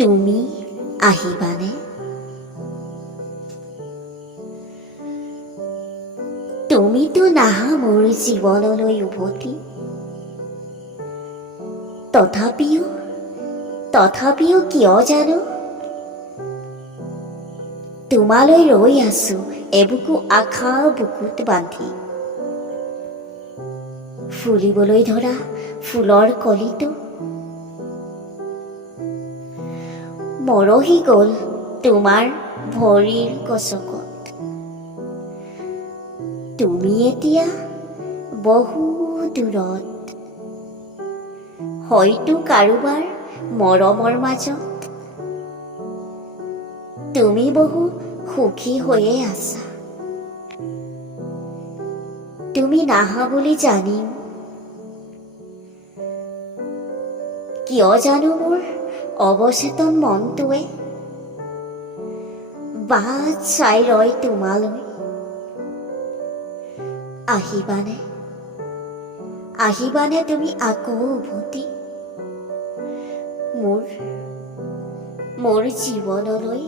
তুমি আহিবানে? তুমিতো নাহা মোৰ জীৱনলৈ উভতি। তথাপিও কিয় জানো তোমালৈ ৰৈ আছো এবুকু আশা বুকুত বান্ধি। ফুলিবলৈ ধৰা ফুলৰ কলিটো মৰহি গ'ল তোমাৰ ভৰিৰ গছকত। তুমি এতিয়া বহু দূৰত, হয়তো কাৰোবাৰ মৰমৰ মাজত। তুমি বহু সুখী হৈয়ে আছা। তুমি নাহা বুলি জানিও কিয় জানো মোৰ অৱচেতন মনটোৱে বাট চাই ৰয় তোমালৈ। আহিবানে তুমি আকৌ উভতি মোৰ জীৱনলৈ?